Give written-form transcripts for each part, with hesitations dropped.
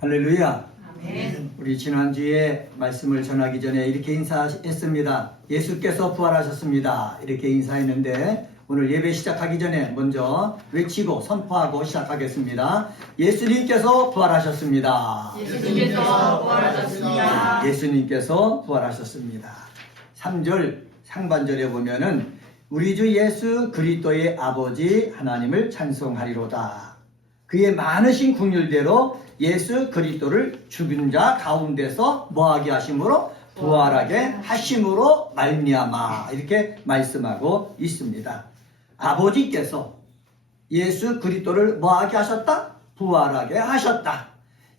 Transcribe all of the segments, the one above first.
할렐루야. 아멘. 우리 지난주에 말씀을 전하기 전에 이렇게 인사했습니다. 예수께서 부활하셨습니다. 이렇게 인사했는데 오늘 예배 시작하기 전에 먼저 외치고 선포하고 시작하겠습니다. 예수님께서 부활하셨습니다. 예수님께서 부활하셨습니다. 예수님께서 부활하셨습니다. 3절 상반절에 보면은 우리 주 예수 그리스도의 아버지 하나님을 찬송하리로다. 그의 많으신 긍휼대로 예수 그리스도를 죽은 자 가운데서 뭐하게 하심으로 부활하게 하심으로 말미암아 이렇게 말씀하고 있습니다. 아버지께서 예수 그리스도를 뭐하게 하셨다? 부활하게 하셨다.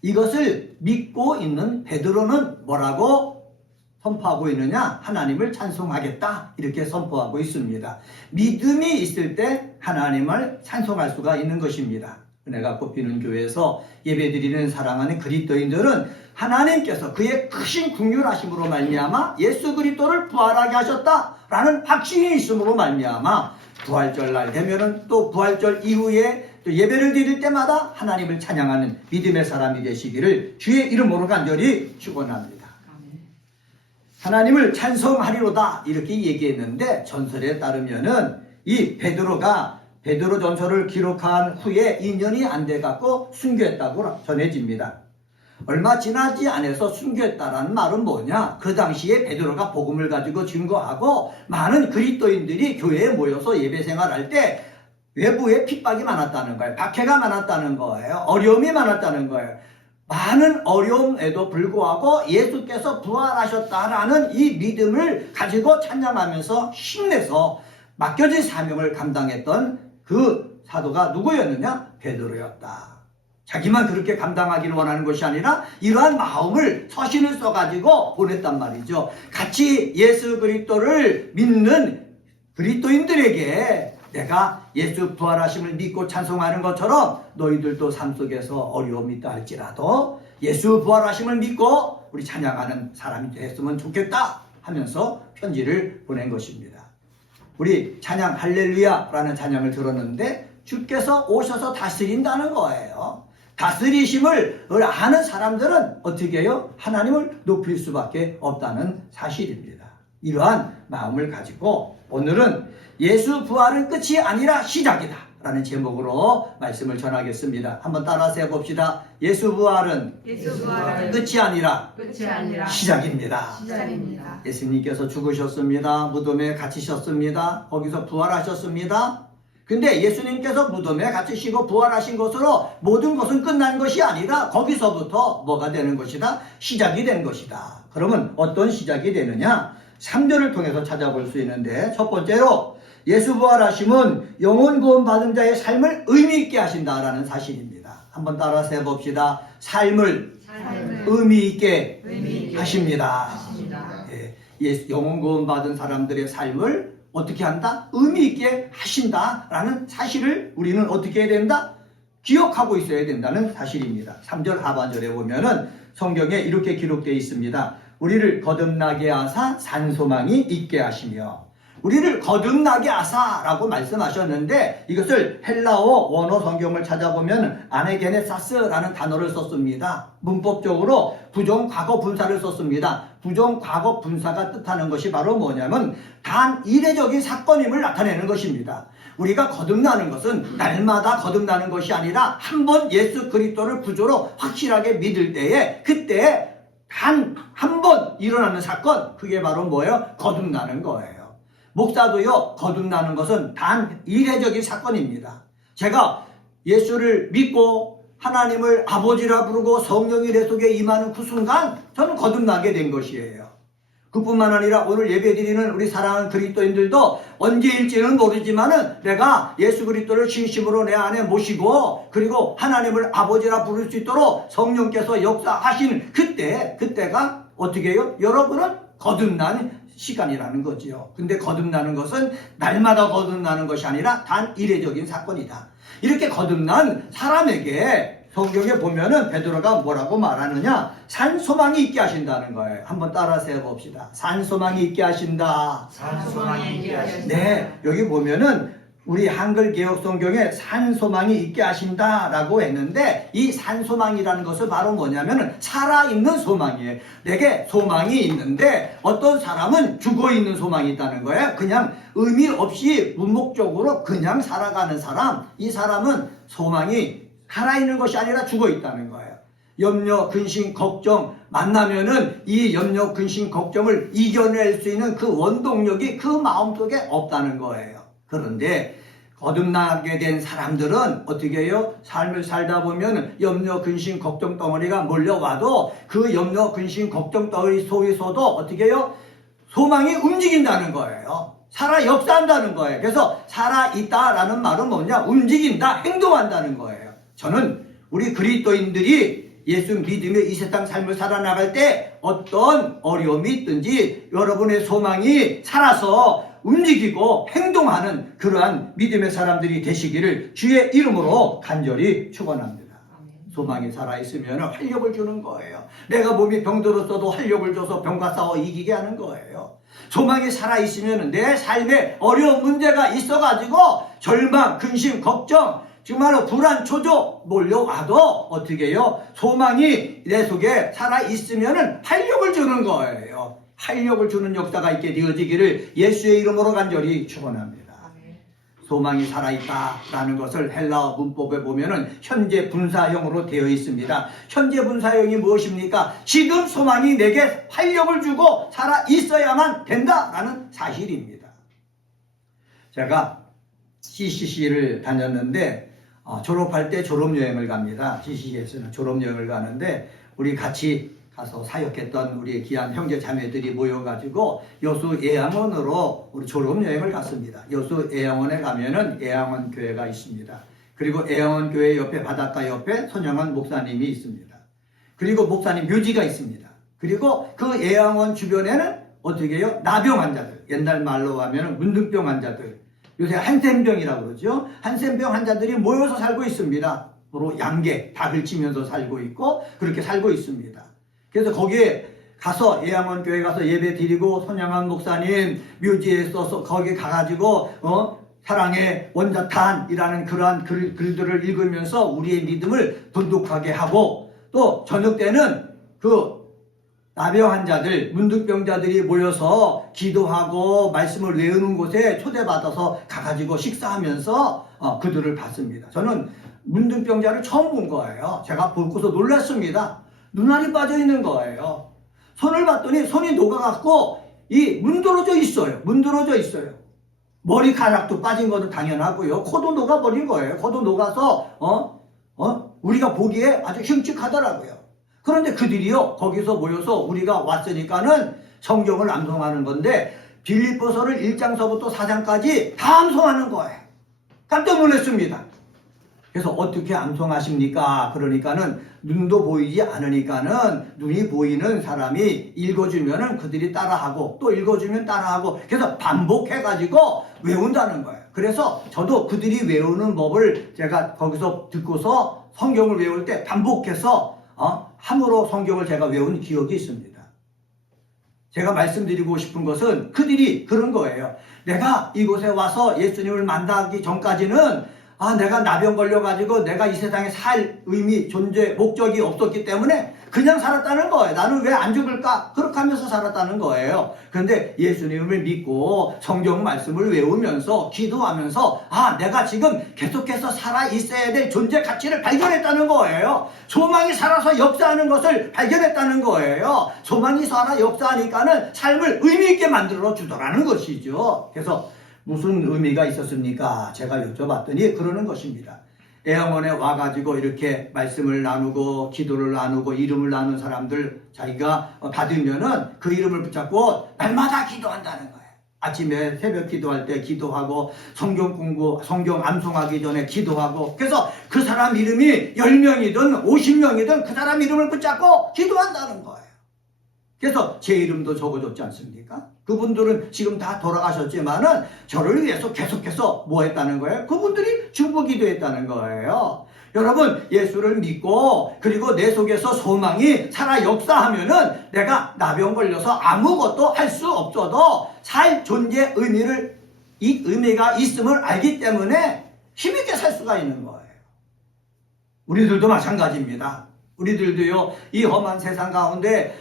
이것을 믿고 있는 베드로는 뭐라고 선포하고 있느냐? 하나님을 찬송하겠다 이렇게 선포하고 있습니다. 믿음이 있을 때 하나님을 찬송할 수가 있는 것입니다. 은혜가 꽃피는 교회에서 예배드리는 사랑하는 그리스도인들은 하나님께서 그의 크신 긍휼하심으로 말미암아 예수 그리스도를 부활하게 하셨다라는 확신이 있음으로 말미암아 부활절 날 되면은 또 부활절 이후에 또 예배를 드릴 때마다 하나님을 찬양하는 믿음의 사람이 되시기를 주의 이름으로 간절히 축원합니다. 하나님을 찬송하리로다 이렇게 얘기했는데 전설에 따르면은 이 베드로 전설을 기록한 후에 2년이 안 돼 갖고 순교했다고 전해집니다. 얼마 지나지 않아서 순교했다라는 말은 뭐냐? 그 당시에 베드로가 복음을 가지고 증거하고 많은 그리스도인들이 교회에 모여서 예배 생활할 때 외부에 핍박이 많았다는 거예요. 박해가 많았다는 거예요. 어려움이 많았다는 거예요. 많은 어려움에도 불구하고 예수께서 부활하셨다라는 이 믿음을 가지고 찬양하면서 힘내서 맡겨진 사명을 감당했던 그 사도가 누구였느냐? 베드로였다. 자기만 그렇게 감당하기를 원하는 것이 아니라 이러한 마음을 서신을 써가지고 보냈단 말이죠. 같이 예수 그리스도를 믿는 그리스도인들에게 내가 예수 부활하심을 믿고 찬송하는 것처럼 너희들도 삶 속에서 어려움이 있다 할지라도 예수 부활하심을 믿고 우리 찬양하는 사람이 됐으면 좋겠다 하면서 편지를 보낸 것입니다. 우리 찬양 할렐루야라는 찬양을 들었는데 주께서 오셔서 다스린다는 거예요. 다스리심을 아는 사람들은 어떻게 해요? 하나님을 높일 수밖에 없다는 사실입니다. 이러한 마음을 가지고 오늘은 예수 부활은 끝이 아니라 시작이다 라는 제목으로 말씀을 전하겠습니다. 한번 따라서 해봅시다. 예수 부활은 끝이 아니라 시작입니다. 예수님께서 죽으셨습니다. 무덤에 갇히셨습니다. 거기서 부활하셨습니다. 근데 예수님께서 무덤에 갇히시고 부활하신 것으로 모든 것은 끝난 것이 아니라 거기서부터 뭐가 되는 것이다? 시작이 된 것이다. 그러면 어떤 시작이 되느냐? 3절을 통해서 찾아볼 수 있는데 첫 번째로 예수 부활하심은 영혼 구원 받은 자의 삶을 의미 있게 하신다라는 사실입니다. 한번 따라서 해봅시다. 삶을 의미 있게 하십니다. 영혼 구원 받은 사람들의 삶을 어떻게 한다? 의미 있게 하신다라는 사실을 우리는 어떻게 해야 된다? 기억하고 있어야 된다는 사실입니다. 3절 하반절에 보면은 성경에 이렇게 기록되어 있습니다. 우리를 거듭나게 하사 산소망이 있게 하시며 우리를 거듭나게 하사라고 말씀하셨는데 이것을 헬라어 원어 성경을 찾아보면 아네게네사스라는 단어를 썼습니다. 문법적으로 부정과거 분사를 썼습니다. 부정과거 분사가 뜻하는 것이 바로 뭐냐면 단 이례적인 사건임을 나타내는 것입니다. 우리가 거듭나는 것은 날마다 거듭나는 것이 아니라 한 번 예수 그리스도를 구주로 확실하게 믿을 때에 그때 단 한 번 일어나는 사건, 그게 바로 뭐예요? 거듭나는 거예요. 목사도요, 거듭나는 것은 단 이례적인 사건입니다. 제가 예수를 믿고 하나님을 아버지라 부르고 성령이 내 속에 임하는 그 순간 저는 거듭나게 된 것이에요. 그뿐만 아니라 오늘 예배드리는 우리 사랑하는 그리스도인들도 언제일지는 모르지만은 내가 예수 그리스도를 진심으로 내 안에 모시고 그리고 하나님을 아버지라 부를 수 있도록 성령께서 역사하시는 그때가 어떻게 해요? 여러분은 거듭난 시간이라는 거지요. 근데 거듭나는 것은 날마다 거듭나는 것이 아니라 단 이례적인 사건이다. 이렇게 거듭난 사람에게 성경에 보면은 베드로가 뭐라고 말하느냐? 산소망이 있게 하신다는 거예요. 한번 따라서 해봅시다. 산소망이 있게 하신다. 산소망이 있게 하신다. 네, 여기 보면은 우리 한글 개혁 성경에 산소망이 있게 하신다라고 했는데, 이 산소망이라는 것은 바로 뭐냐면은 살아있는 소망이에요. 내게 소망이 있는데 어떤 사람은 죽어있는 소망이 있다는 거예요. 그냥 의미 없이 무목적으로 그냥 살아가는 사람, 이 사람은 소망이 살아있는 것이 아니라 죽어있다는 거예요. 염려, 근심, 걱정 만나면은 이 염려, 근심, 걱정을 이겨낼 수 있는 그 원동력이 그 마음속에 없다는 거예요. 그런데 거듭나게 된 사람들은 어떻게 해요? 삶을 살다 보면 염려, 근심, 걱정 덩어리가 몰려와도 그 염려, 근심, 걱정 덩어리 속에서도 어떻게 해요? 소망이 움직인다는 거예요. 살아 역사한다는 거예요. 그래서 살아있다라는 말은 뭐냐? 움직인다, 행동한다는 거예요. 저는 우리 그리스도인들이 예수 믿으며 이 세상 삶을 살아나갈 때 어떤 어려움이 있든지 여러분의 소망이 살아서 움직이고 행동하는 그러한 믿음의 사람들이 되시기를 주의 이름으로 간절히 축원합니다. 소망이 살아있으면 활력을 주는 거예요. 내가 몸이 병들었어도 활력을 줘서 병과 싸워 이기게 하는 거예요. 소망이 살아있으면 내 삶에 어려운 문제가 있어가지고 절망, 근심, 걱정, 정말로 불안, 초조 몰려와도 어떻게 해요? 소망이 내 속에 살아있으면 활력을 주는 거예요. 활력을 주는 역사가 있게 되어지기를 예수의 이름으로 간절히 축원합니다. 소망이 살아있다라는 것을 헬라어 문법에 보면은 현재 분사형으로 되어 있습니다. 현재 분사형이 무엇입니까? 지금 소망이 내게 활력을 주고 살아있어야만 된다라는 사실입니다. 제가 CCC를 다녔는데 졸업할 때 졸업여행을 갑니다. CCC에서는 졸업여행을 가는데 우리 같이 가서 사역했던 우리 귀한 형제 자매들이 모여가지고 여수 애양원으로 우리 졸업여행을 갔습니다. 여수 애양원에 가면은 애양원 교회가 있습니다. 그리고 애양원 교회 옆에 바닷가 옆에 손영환 목사님이 있습니다. 그리고 목사님 묘지가 있습니다. 그리고 그 애양원 주변에는 어떻게 해요? 나병 환자들, 옛날 말로 하면 문둥병 환자들, 요새 한센병이라고 그러죠. 한센병 환자들이 모여서 살고 있습니다. 바로 양계, 닭을 치면서 살고 있고 그렇게 살고 있습니다. 그래서 거기에 가서 애양원 교회 가서 예배 드리고 손양환 목사님 묘지에 써서 거기 가가지고 사랑의 원자탄이라는 그러한 글들을 읽으면서 우리의 믿음을 돈독하게 하고, 또 저녁 때는 그 나병 환자들, 문둥병자들이 모여서 기도하고 말씀을 외우는 곳에 초대받아서 가가지고 식사하면서 그들을 봤습니다. 저는 문둥병자를 처음 본 거예요. 제가 보고서 놀랐습니다. 눈알이 빠져 있는 거예요. 손을 봤더니 손이 녹아갖고 문드러져 있어요. 문드러져 있어요. 머리카락도 빠진 것도 당연하고요. 코도 녹아버린 거예요. 코도 녹아서 우리가 보기에 아주 흉측하더라고요. 그런데 그들이요, 거기서 모여서 우리가 왔으니까는 성경을 암송하는 건데 빌립보서를 1장서부터 4장까지 다 암송하는 거예요. 깜짝 놀랐습니다. 그래서 어떻게 암송하십니까? 그러니까는 눈도 보이지 않으니까는 눈이 보이는 사람이 읽어주면은 그들이 따라하고 또 읽어주면 따라하고, 그래서 반복해가지고 외운다는 거예요. 그래서 저도 그들이 외우는 법을 제가 거기서 듣고서 성경을 외울 때 반복해서 함으로 성경을 제가 외운 기억이 있습니다. 제가 말씀드리고 싶은 것은 그들이 그런 거예요. 내가 이곳에 와서 예수님을 만나기 전까지는 내가 나병 걸려가지고 내가 이 세상에 살 의미, 존재, 목적이 없었기 때문에 그냥 살았다는 거예요. 나는 왜 안 죽을까? 그렇게 하면서 살았다는 거예요. 그런데 예수님을 믿고 성경 말씀을 외우면서 기도하면서 내가 지금 계속해서 살아있어야 될 존재 가치를 발견했다는 거예요. 소망이 살아서 역사하는 것을 발견했다는 거예요. 소망이 살아 역사하니까는 삶을 의미 있게 만들어 주더라는 것이죠. 그래서 무슨 의미가 있었습니까? 제가 여쭤봤더니 그러는 것입니다. 애양원에 와가지고 이렇게 말씀을 나누고 기도를 나누고 이름을 나누는 사람들 자기가 받으면은 그 이름을 붙잡고 날마다 기도한다는 거예요. 아침에 새벽 기도할 때 기도하고 성경 공부, 성경 암송하기 전에 기도하고, 그래서 그 사람 이름이 10명이든 50명이든 그 사람 이름을 붙잡고 기도한다는 거예요. 그래서 제 이름도 적어줬지 않습니까? 그분들은 지금 다 돌아가셨지만은 저를 위해서 계속해서 뭐 했다는 거예요? 그분들이 중보기도 했다는 거예요. 여러분, 예수를 믿고 그리고 내 속에서 소망이 살아 역사하면은 내가 나병 걸려서 아무것도 할 수 없어도 살 존재 의미를 이 의미가 있음을 알기 때문에 힘있게 살 수가 있는 거예요. 우리들도 마찬가지입니다. 우리들도요, 이 험한 세상 가운데,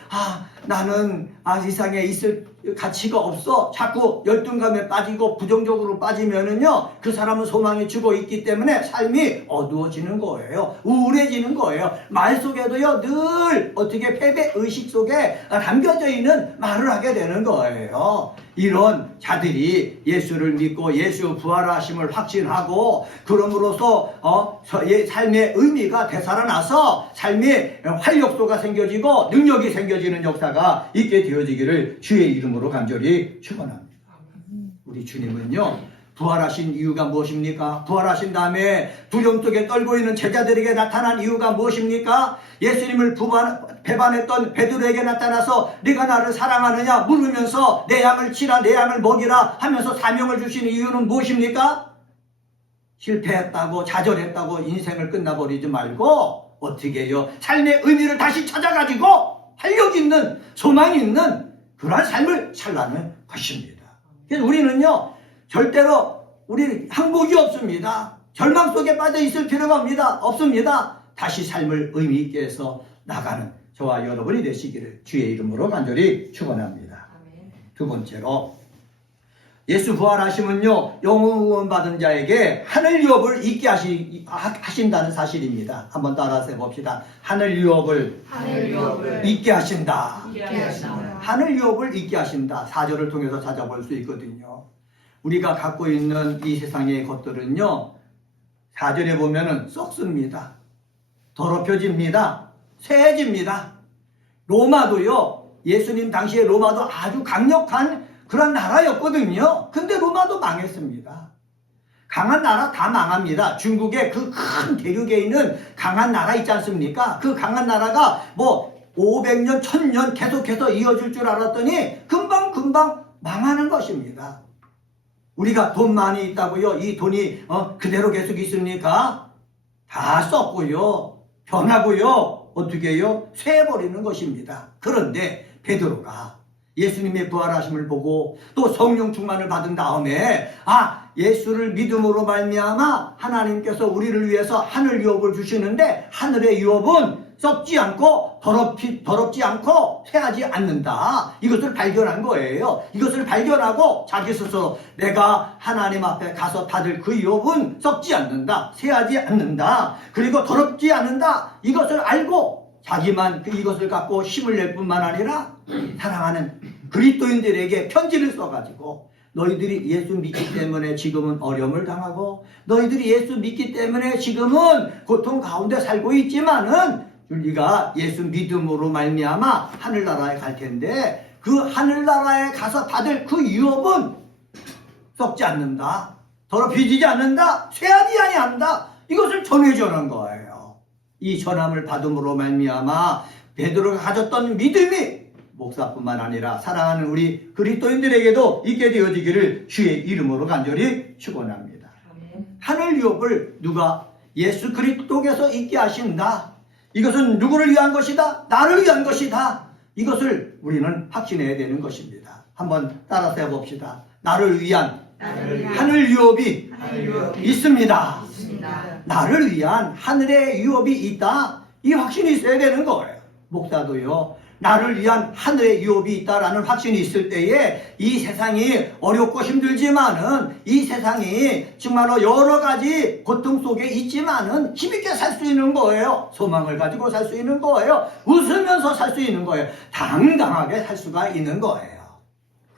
나는 이 세상에 있을 가치가 없어. 자꾸 열등감에 빠지고 부정적으로 빠지면은요, 그 사람은 소망이 죽어 있기 때문에 삶이 어두워지는 거예요. 우울해지는 거예요. 말 속에도요, 늘 어떻게 패배 의식 속에 담겨져 있는 말을 하게 되는 거예요. 이런 자들이 예수를 믿고 예수 부활하심을 확신하고 그럼으로써 삶의 의미가 되살아나서 삶의 활력소가 생겨지고 능력이 생겨지는 역사가 있게 되어지기를 주의 이름으로 간절히 축원합니다. 우리 주님은요, 부활하신 이유가 무엇입니까? 부활하신 다음에 두려움 속에 떨고 있는 제자들에게 나타난 이유가 무엇입니까? 예수님을 배반했던 베드로에게 나타나서 네가 나를 사랑하느냐 물으면서 내 양을 치라 내 양을 먹이라 하면서 사명을 주신 이유는 무엇입니까? 실패했다고 좌절했다고 인생을 끝나버리지 말고 어떻게 해요? 삶의 의미를 다시 찾아가지고 활력 있는 소망이 있는 그러한 삶을 살라는 것입니다. 그래서 우리는요, 절대로 우리 항복이 없습니다. 절망 속에 빠져 있을 필요가 없습니다. 다시 삶을 의미 있게 해서 나가는 저와 여러분이 되시기를 주의 이름으로 간절히 축원합니다. 두 번째로 예수 부활하심은요, 영원 구원 받은 자에게 하늘 유업을 있게 하신다는 사실입니다. 한번 따라서 해봅시다. 하늘 유업을 있게 하신다. 하늘 유업을 있게 하신다. 4절을 통해서 찾아볼 수 있거든요. 우리가 갖고 있는 이 세상의 것들은요, 4절에 보면은 썩습니다. 더럽혀집니다. 쇠해집니다. 로마도요, 예수님 당시에 로마도 아주 강력한 그런 나라였거든요. 근데 로마도 망했습니다. 강한 나라 다 망합니다. 중국의 그 큰 대륙에 있는 강한 나라 있지 않습니까? 그 강한 나라가 500년, 1000년 계속해서 이어질 줄 알았더니 금방 망하는 것입니다. 우리가 돈 많이 있다고요, 이 돈이 그대로 계속 있습니까? 다 썩고요, 변하고요, 어떻게 해요? 쇠해버리는 것입니다. 그런데 베드로가 예수님의 부활하심을 보고 또 성령 충만을 받은 다음에 예수를 믿음으로 말미암아 하나님께서 우리를 위해서 하늘 유업을 주시는데 하늘의 유업은 썩지 않고 더럽지 않고 쇠하지 않는다. 이것을 발견한 거예요. 이것을 발견하고 자기 스스로 내가 하나님 앞에 가서 받을 그 유업은 썩지 않는다. 쇠하지 않는다. 그리고 더럽지 않는다. 이것을 알고 자기만 이것을 갖고 힘을 낼 뿐만 아니라 사랑하는 그리스도인들에게 편지를 써가지고 너희들이 예수 믿기 때문에 지금은 어려움을 당하고 너희들이 예수 믿기 때문에 지금은 고통 가운데 살고 있지만은 우리가 예수 믿음으로 말미암아 하늘나라에 갈 텐데 그 하늘나라에 가서 받을 그 유업은 썩지 않는다. 더럽혀지지 않는다. 쇠하지 아니한다. 이것을 전해주는 거예요. 이 전함을 받음으로 말미암아 베드로가 가졌던 믿음이 목사뿐만 아니라 사랑하는 우리 그리스도인들에게도 있게 되어지기를 주의 이름으로 간절히 축원합니다. 하늘 유업을 누가 예수 그리스도께서 있게 하신다. 이것은 누구를 위한 것이다? 나를 위한 것이다. 이것을 우리는 확신해야 되는 것입니다. 한번 따라서 해봅시다. 나를 위한 하늘 유업이 있습니다. 나를 위한 하늘의 유업이 있다. 이 확신이 있어야 되는 거예요. 목사도요, 나를 위한 하늘의 유업이 있다라는 확신이 있을 때에 이 세상이 어렵고 힘들지만은 이 세상이 정말로 여러 가지 고통 속에 있지만은 힘있게 살 수 있는 거예요. 소망을 가지고 살 수 있는 거예요. 웃으면서 살 수 있는 거예요. 당당하게 살 수가 있는 거예요.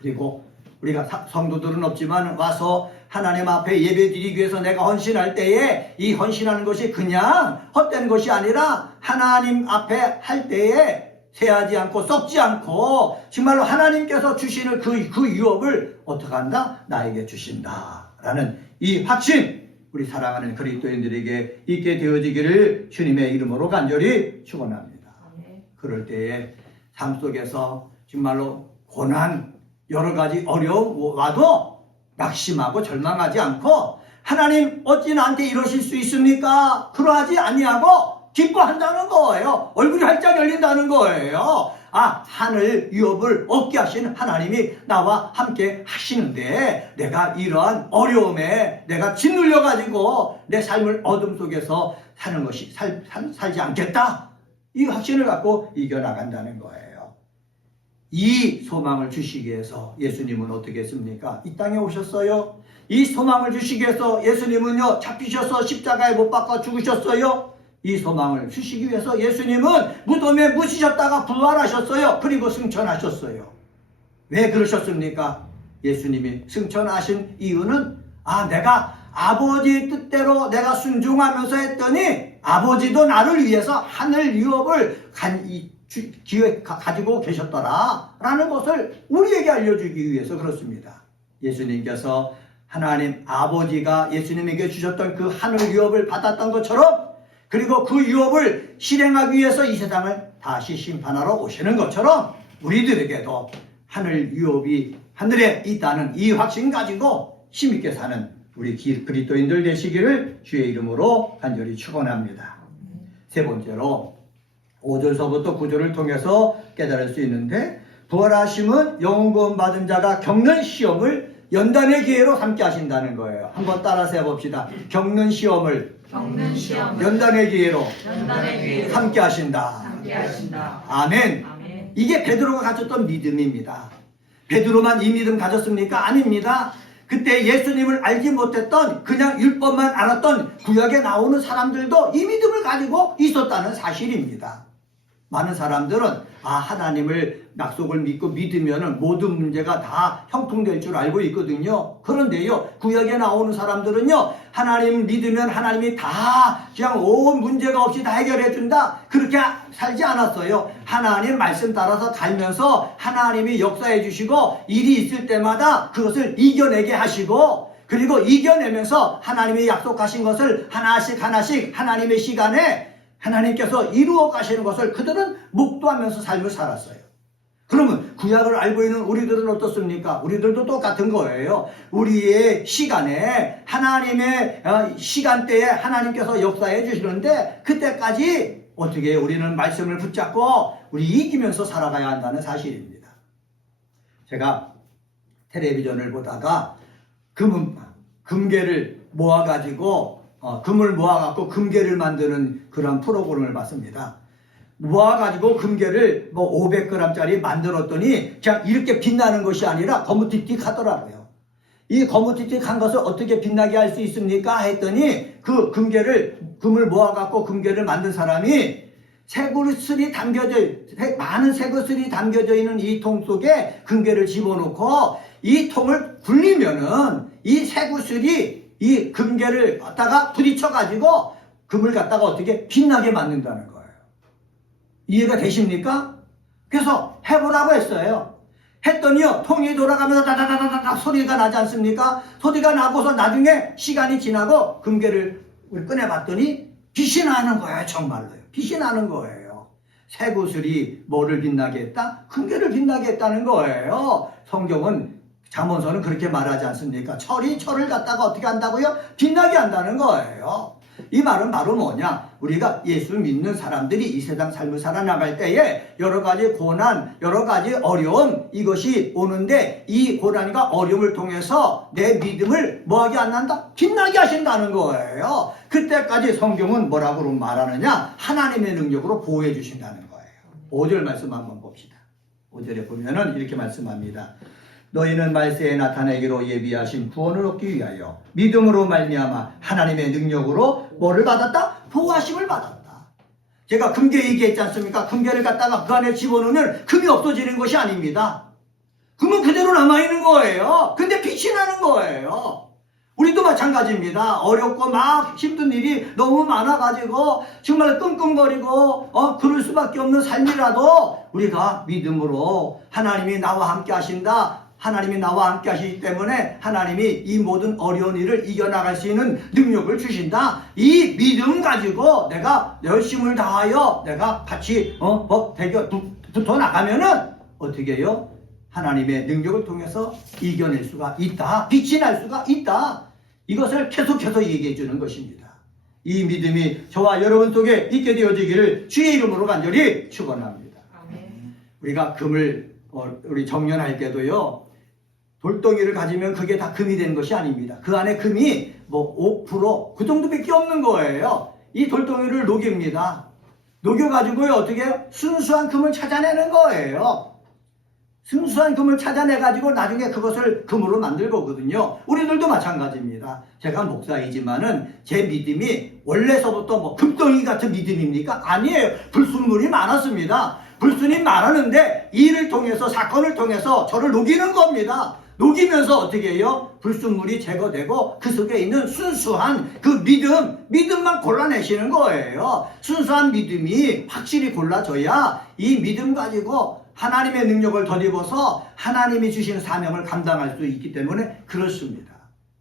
그리고 우리가 성도들은 없지만 와서 하나님 앞에 예배 드리기 위해서 내가 헌신할 때에 이 헌신하는 것이 그냥 헛된 것이 아니라 하나님 앞에 할 때에 쇠하지 않고 썩지 않고 정말로 하나님께서 주시는 그 유업을 어떻게 한다? 나에게 주신다 라는 이 확신 우리 사랑하는 그리스도인들에게 있게 되어지기를 주님의 이름으로 간절히 축원합니다. 그럴 때에 삶 속에서 정말로 고난 여러 가지 어려움 와도 낙심하고 절망하지 않고 하나님 어찌 나한테 이러실 수 있습니까? 그러하지 아니하고 기뻐한다는 거예요. 얼굴이 활짝 열린다는 거예요. 하늘 위협을 얻게 하시는 하나님이 나와 함께 하시는데 내가 이러한 어려움에 내가 짓눌려 가지고 내 삶을 어둠 속에서 사는 것이 살지 않겠다. 이 확신을 갖고 이겨나간다는 거예요. 이 소망을 주시기 위해서 예수님은 어떻게 했습니까? 이 땅에 오셨어요. 이 소망을 주시기 위해서 예수님은요, 잡히셔서 십자가에 못 박아 죽으셨어요. 이 소망을 주시기 위해서 예수님은 무덤에 묻히셨다가 부활하셨어요. 그리고 승천하셨어요. 왜 그러셨습니까? 예수님이 승천하신 이유는 내가 아버지 뜻대로 내가 순종하면서 했더니 아버지도 나를 위해서 하늘 위협을 가지고 계셨더라 라는 것을 우리에게 알려주기 위해서 그렇습니다. 예수님께서 하나님 아버지가 예수님에게 주셨던 그 하늘 위협을 받았던 것처럼, 그리고 그 유업을 실행하기 위해서 이 세상을 다시 심판하러 오시는 것처럼 우리들에게도 하늘 유업이 하늘에 있다는 이 확신 가지고 힘있게 사는 우리 그리스도인들 되시기를 주의 이름으로 간절히 축원합니다. 세 번째로 5절서부터 9절을 통해서 깨달을 수 있는데, 부활하심은 영혼 구원 받은 자가 겪는 시험을 연단의 기회로 삼게 하신다는 거예요. 한번 따라서 해봅시다. 겪는 시험을 연단의 기회로 함께 하신다. 아멘. 이게 베드로가 가졌던 믿음입니다. 베드로만 이 믿음 가졌습니까? 아닙니다. 그때 예수님을 알지 못했던, 그냥 율법만 알았던 구약에 나오는 사람들도 이 믿음을 가지고 있었다는 사실입니다. 많은 사람들은 하나님을 약속을 믿고 믿으면 모든 문제가 다 형통될 줄 알고 있거든요. 그런데요, 구약에 나오는 사람들은요, 하나님 믿으면 하나님이 다 그냥 온 문제가 없이 다 해결해 준다, 그렇게 살지 않았어요. 하나님 말씀 따라서 살면서 하나님이 역사해 주시고 일이 있을 때마다 그것을 이겨내게 하시고, 그리고 이겨내면서 하나님이 약속하신 것을 하나씩 하나님의 시간에 하나님께서 이루어 가시는 것을 그들은 목도하면서 삶을 살았어요. 그러면 구약을 알고 있는 우리들은 어떻습니까? 우리들도 똑같은 거예요. 우리의 시간에, 하나님의 시간대에 하나님께서 역사해 주시는데, 그때까지 어떻게 우리는 말씀을 붙잡고 우리 이기면서 살아가야 한다는 사실입니다. 제가 텔레비전을 보다가 금괴를 모아가지고 금을 모아갖고 금괴를 만드는 그런 프로그램을 봤습니다. 모아가지고 금괴를 500g짜리 만들었더니 그냥 이렇게 빛나는 것이 아니라 거무튀튀 하더라고요. 이 거무튀튀한 것을 어떻게 빛나게 할 수 있습니까? 했더니 그 금을 모아갖고 금괴를 만든 사람이 쇠구슬이 많은 쇠구슬이 담겨져 있는 이 통 속에 금괴를 집어넣고 이 통을 굴리면은 이 쇠구슬이 이 금괴를 갖다가 부딪혀가지고 금을 갖다가 어떻게 빛나게 만든다는 거예요. 이해가 되십니까? 그래서 해보라고 했어요. 했더니요, 통이 돌아가면서 다다다다다 소리가 나지 않습니까? 소리가 나고서 나중에 시간이 지나고 금괴를 꺼내봤더니 빛이 나는 거예요. 정말로요. 빛이 나는 거예요. 쇠구슬이 뭐를 빛나게 했다? 금괴를 빛나게 했다는 거예요. 성경은, 잠언서는 그렇게 말하지 않습니까? 철을 갖다가 어떻게 한다고요? 빛나게 한다는 거예요. 이 말은 바로 뭐냐? 우리가 예수 믿는 사람들이 이 세상 삶을 살아나갈 때에 여러 가지 고난, 여러 가지 어려움, 이것이 오는데 이 고난과 어려움을 통해서 내 믿음을 뭐하게 안 한다? 빛나게 하신다는 거예요. 그때까지 성경은 뭐라고 말하느냐? 하나님의 능력으로 보호해 주신다는 거예요. 5절 말씀 한번 봅시다. 5절에 보면은 이렇게 말씀합니다. 너희는 말세에 나타내기로 예비하신 구원을 얻기 위하여 믿음으로 말미암아 하나님의 능력으로 뭐를 받았다? 보호하심을 받았다. 제가 금괴 얘기했지 않습니까? 금괴를 갖다가 그 안에 집어넣으면 금이 없어지는 것이 아닙니다. 금은 그대로 남아있는 거예요. 근데 빛이 나는 거예요. 우리도 마찬가지입니다. 어렵고 막 힘든 일이 너무 많아가지고 정말 끙끙거리고 그럴 수밖에 없는 삶이라도 우리가 믿음으로 하나님이 나와 함께 하신다, 하나님이 나와 함께 하시기 때문에 하나님이 이 모든 어려운 일을 이겨나갈 수 있는 능력을 주신다, 이 믿음 가지고 내가 열심을 다하여 내가 같이 붙어 나가면은 어떻게 해요? 하나님의 능력을 통해서 이겨낼 수가 있다, 빛이 날 수가 있다. 이것을 계속해서 얘기해 주는 것입니다. 이 믿음이 저와 여러분 속에 있게 되어지기를 주의 이름으로 간절히 축원합니다. 우리가 금을 우리 정연할 때도요, 돌덩이를 가지면 그게 다 금이 되는 것이 아닙니다. 그 안에 금이 뭐 5%, 그 정도밖에 없는 거예요. 이 돌덩이를 녹입니다. 녹여가지고요, 어떻게 해요? 순수한 금을 찾아내는 거예요. 순수한 금을 찾아내가지고 나중에 그것을 금으로 만들 거거든요. 우리들도 마찬가지입니다. 제가 목사이지만은 제 믿음이 원래서부터 뭐 금덩이 같은 믿음입니까? 아니에요. 불순물이 많았습니다. 불순이 많았는데 일을 통해서, 사건을 통해서 저를 녹이는 겁니다. 녹이면서 어떻게 해요? 불순물이 제거되고 그 속에 있는 순수한 그 믿음만 골라내시는 거예요. 순수한 믿음이 확실히 골라져야 이 믿음 가지고 하나님의 능력을 덧입어서 하나님이 주신 사명을 감당할 수 있기 때문에 그렇습니다.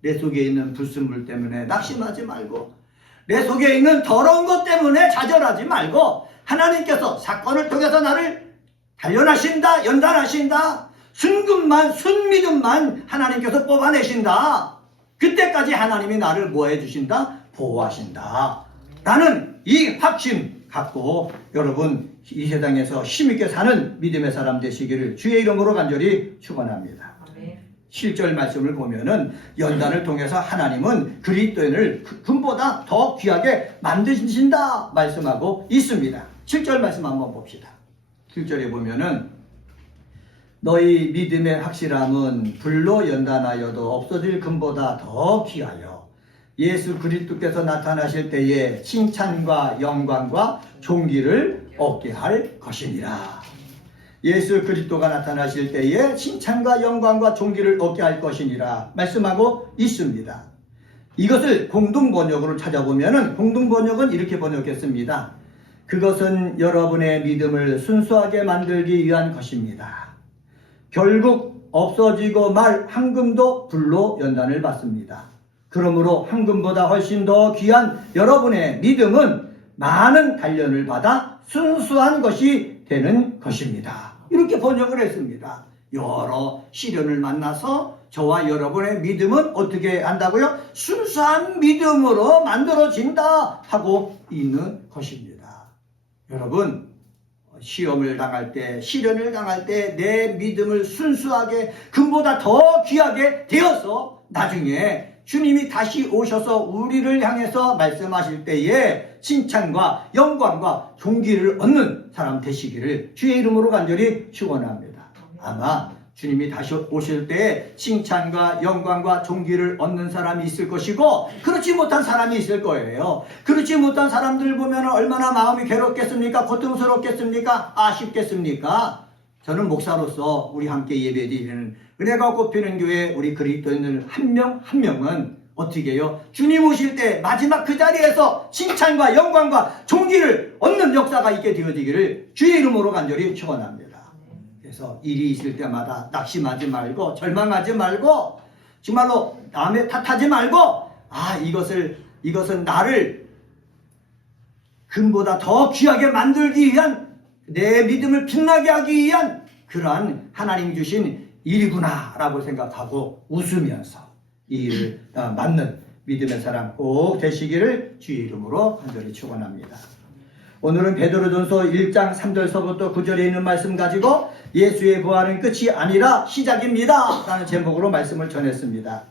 내 속에 있는 불순물 때문에 낙심하지 말고, 내 속에 있는 더러운 것 때문에 좌절하지 말고, 하나님께서 사건을 통해서 나를 단련하신다, 연단하신다, 순금만 하나님께서 뽑아내신다. 그때까지 하나님이 나를 뭐 해주신다? 보호하신다. 라는 이 확신 갖고 여러분 이 세상에서 힘있게 사는 믿음의 사람 되시기를 주의 이름으로 간절히 축원합니다. 7절 말씀을 보면은 연단을 통해서 하나님은 그리스도인을 금보다 더 귀하게 만드신다 말씀하고 있습니다. 7절 말씀 한번 봅시다. 7절에 보면은 너희 믿음의 확실함은 불로 연단하여도 없어질 금보다 더 귀하여 예수 그리스도께서 나타나실 때에 칭찬과 영광과 존귀를 얻게 할 것이니라. 예수 그리스도가 나타나실 때에 칭찬과 영광과 존귀를 얻게 할 것이니라 말씀하고 있습니다. 이것을 공동번역으로 찾아보면은 공동번역은 이렇게 번역했습니다. 그것은 여러분의 믿음을 순수하게 만들기 위한 것입니다. 결국 없어지고 말 황금도 불로 연단을 받습니다. 그러므로 황금보다 훨씬 더 귀한 여러분의 믿음은 많은 단련을 받아 순수한 것이 되는 것입니다. 이렇게 번역을 했습니다. 여러 시련을 만나서 저와 여러분의 믿음은 어떻게 한다고요? 순수한 믿음으로 만들어진다 하고 있는 것입니다. 여러분, 시험을 당할 때, 시련을 당할 때 내 믿음을 순수하게 금보다 더 귀하게 되어서 나중에 주님이 다시 오셔서 우리를 향해서 말씀하실 때에 칭찬과 영광과 존귀를 얻는 사람 되시기를 주의 이름으로 간절히 축원합니다. 아마 주님이 다시 오실 때에 칭찬과 영광과 존귀를 얻는 사람이 있을 것이고 그렇지 못한 사람이 있을 거예요. 그렇지 못한 사람들 보면 얼마나 마음이 괴롭겠습니까? 고통스럽겠습니까? 아쉽겠습니까? 저는 목사로서 우리 함께 예배드리는 은혜가 꽃피는 교회 우리 그리스도인들 한 명 한 명은 어떻게 해요? 주님 오실 때 마지막 그 자리에서 칭찬과 영광과 존귀를 얻는 역사가 있게 되어지기를 주의 이름으로 간절히 축원합니다. 그래서 일이 있을 때마다 낙심하지 말고 절망하지 말고 정말로 남의 탓하지 말고 이것은 나를 금보다 더 귀하게 만들기 위한 내 믿음을 빛나게 하기 위한 그러한 하나님 주신 일이구나 라고 생각하고 웃으면서 이 일을 맞는 믿음의 사람 꼭 되시기를 주의 이름으로 간절히 축원합니다. 오늘은 베드로전서 1장 3절서부터 9절에 있는 말씀 가지고 예수의 부활은 끝이 아니라 시작입니다 라는 제목으로 말씀을 전했습니다.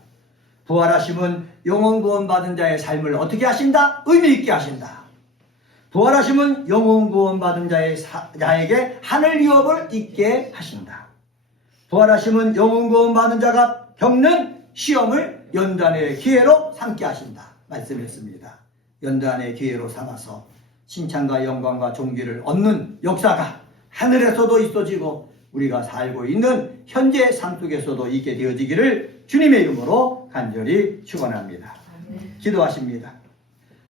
부활하심은 영혼 구원 받은 자의 삶을 어떻게 하신다? 의미 있게 하신다. 부활하심은 영혼 구원 받은 자에게 하늘 유업을 있게 하신다. 부활하심은 영혼 구원 받은 자가 겪는 시험을 연단의 기회로 삼게 하신다 말씀했습니다. 연단의 기회로 삼아서 칭찬과 영광과 존귀를 얻는 역사가 하늘에서도 있어지고 우리가 살고 있는 현재 삶 속에서도 있게 되어지기를 주님의 이름으로 간절히 축원합니다. 기도하십니다.